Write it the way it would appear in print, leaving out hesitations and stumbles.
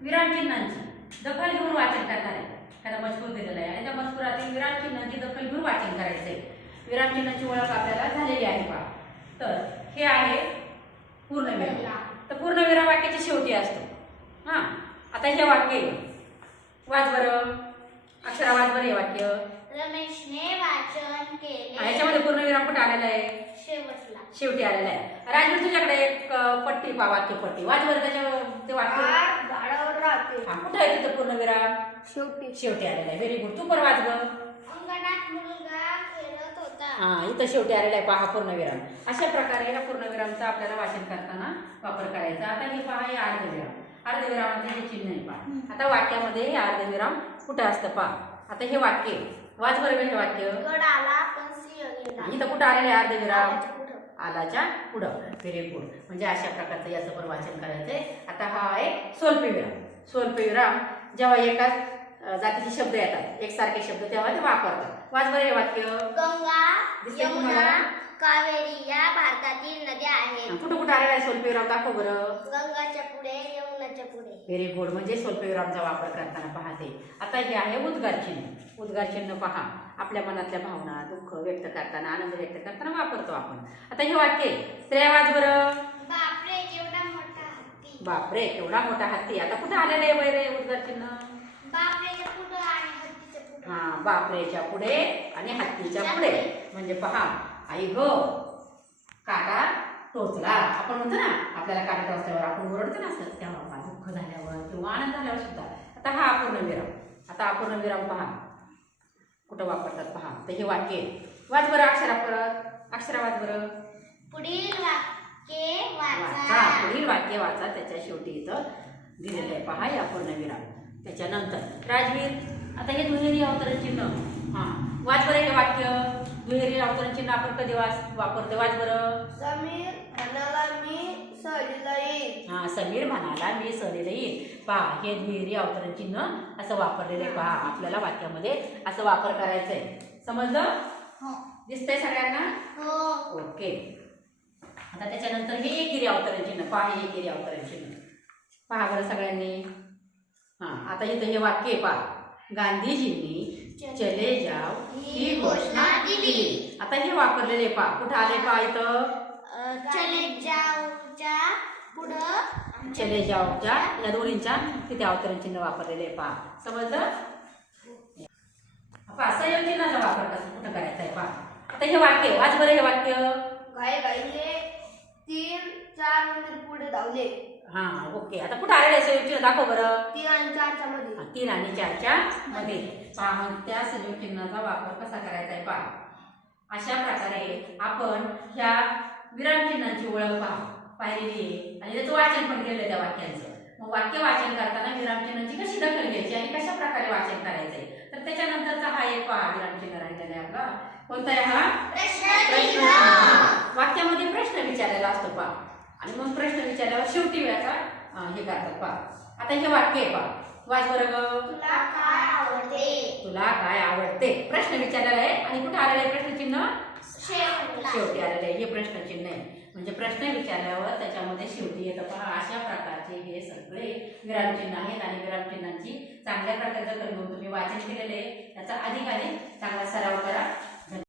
विरामचिन्हांची दखल घेऊन वाचन करणार आहे. त्याला मजकूर दिलेला आहे आणि त्या मजकुरातील विरामचिन्हांची दखल घेऊन वाचन करायचंय. विरामचिन्हांची ओळख आपल्याला झालेली आहे पहा. तर हे आहे पूर्णविराम. तर पूर्णविराम वाक्याच्या शेवटी असतो. हां, आता हे वाक्य वाच बरं, अक्षरा वाच बरं हे वाक्य. रमेशने वाचन केले. याच्यामध्ये पूर्णविराम कुठे आलेला आहे? शेवटला, शेवटी आलेला आहे. राजवीर तुझ्याकडे एक पट्टी पहा, वाक्य पट्टी वाच बरं. त्याच्या ते वाक्य झाडावर राहते. कुठे आहे तिथं पूर्णविराम? शेवटी आलेला आहे. Very good. तू पण वाच ग. अंगणात मुलगा खेळत होता. हा, इथं शेवटी आलेला आहे पहा पूर्णविराम. अशा प्रकारे या पूर्णविरामचा आपल्याला वाचन करताना वापर करायचा. आता हे पहा, हे अर्धविराम. अर्धविरामाचे हे चिन्ह आहे पहा. आता वाक्यामध्ये हे अर्धविराम कुठं असतं पहा. आता हे वाक्य वाच बरं. हे वाक्य गड आला पण सिंह गेला. इथं कुठं आलेलं आहे अर्धविराम? आलाच्या पुढं. आलाच्या पुढं. Very good. म्हणजे अशा प्रकारचं याचं पण वाचन करायचंय. आता हा आहे स्वल्पविराम. स्वल्पविराम जेव्हा एकाच जातीचे शब्द येतात, एकसारखे शब्द, तेव्हा ते वापरतात. वाच बरं हे वाक्य. गंगा, दिसतंय यमुना, तुम्हाला? कावेरी या भारतातील नद्या आहेत. कुठं कुठं आलेला आहे स्वल्पविराम? दाखव बरं. गंगाच्या पुढे, यमुनाच्या पुढे. Very good. म्हणजे स्वल्पविरामचा वापर करताना पाहते. आता हे आहे उद्गार चिन्ह. उद्गार चिन्ह पहा, आपल्या मनातल्या भावना, दुःख व्यक्त करताना, आनंद व्यक्त करताना वापरतो आपण. आता हे वाक्य श्रेया वाच बरं. बापरे केवढा मोठा हत्ती. बापरे केवढा मोठा हत्ती. आता कुठे आलेलं आहे वैरे उद्गार चिन्ह? बापरेच्या पुढे आणि हत्तीच्या पुढे. हा, बापरेच्या पुढे आणि हत्तीच्या पुढे. म्हणजे पहा, आई ग काटा टोचला. आपण म्हणतो ना, आपल्याला काटा टोचल्यावर आपण ओरडतो ना असं, तेव्हा दुःख झाल्यावर किंवा आनंद झाल्यावर सुद्धा. आता हा अपूर्णविराम. आता अपूर्णविराम पहा कुठं वापरतात पहा. तर हे वाक्य वाच बरं. अक्षरा परत. अक्षरा वाच बरं. पुढील वाक्य वाचा. वाचा. पुढील वाक्य वाचा. त्याच्या शेवटी इथं दिलेलं आहे पहा, हे अपूर्णविराम. त्याच्यानंतर राजवीर, आता हे दुहेरी अवतरण चिन्ह. हा, वाच बरं हे वाक्य. दुहेरी अवतरण चिन्ह आपण कधी वापरतो? वाच बरं. समीर म्हणाला मी सहलीला येईन. हा, समीर म्हणाला मी सहलीला येईन. पहा, हे दुहेरी अवतरण चिन्ह असं वापरलेलं आहे पहा. आपल्याला वाक्यामध्ये असं वापर करायचा आहे. समजलं? हो. दिसतंय सगळ्यांना? हो. ओके. आता त्याच्यानंतर हे एकेरी अवतरण चिन्ह पहा. हे एकेरी अवतरण चिन्ह पहा बरं सगळ्यांनी. हा, आता इथं हे वाक्य पहा. गांधीजींनी चले जाओ ही घोषणा दिली. आता हे वापरलेले पहा. कुठं आले पहा इथं? चले जाऊच्या पुढं. चले जाओच्या या दोन्हींच्या तिथे अवतरण चिन्ह वापरलेले पहा. समजलं? पहा, संयोग चिन्हाचा वापर कसं कुठं करायचा आहे पहा. आता हे वाक्य वाच बरं. हे वाक्य गायले 3-4 मंदिर पुढे धावले. हा, ओके. आता कुठं आलेलं आहे संयोग चिन्ह? दाखव बरं. 3 आणि 4च्या मध्ये. 3 आणि 4च्या मध्ये पहा. मग त्या संयोग चिन्हाचा वापर कसा करायचा आहे पहा. अशा प्रकारे आपण ह्या विरामचिन्हांची ओळख पाहिलेली आहे आणि त्याचं वाचन पण केलं त्या वाक्यांचं. मग वाक्य वाचन करताना विरामचिन्हांची कशी दखल घ्यायची आणि कशा प्रकारे वाचन करायचंय, तर त्याच्यानंतरचा हा एक पहा विरामचिन्ह राहिलेला आहे आपला. कोणता आहे हा? प्रश्न. वाक्यामध्ये प्रश्न विचारलेला असतो पहा आणि मग प्रश्न विचारल्यावर शेवटी याचा हे करतात पहा. आता हे वाक्य आहे पहा. वाच बरं ग. तुला काय आवडते? तुला काय आवडते? प्रश्न विचारलेला आहे आणि कुठे आलेलं आहे प्रश्नचिन्ह? शेवटला. शेवटी आलेलं आहे. हे प्रश्नचिन्ह आहे. म्हणजे प्रश्न विचारल्यावर त्याच्यामध्ये शेवटी येतं पहा. अशा प्रकारचे हे सगळे विरामचिन्ह आहेत आणि विरामचिन्हांची चांगल्या प्रकारे दखल घेऊन तुम्ही वाचन केलेले आहे. त्याचा अधिक चांगला सराव करा.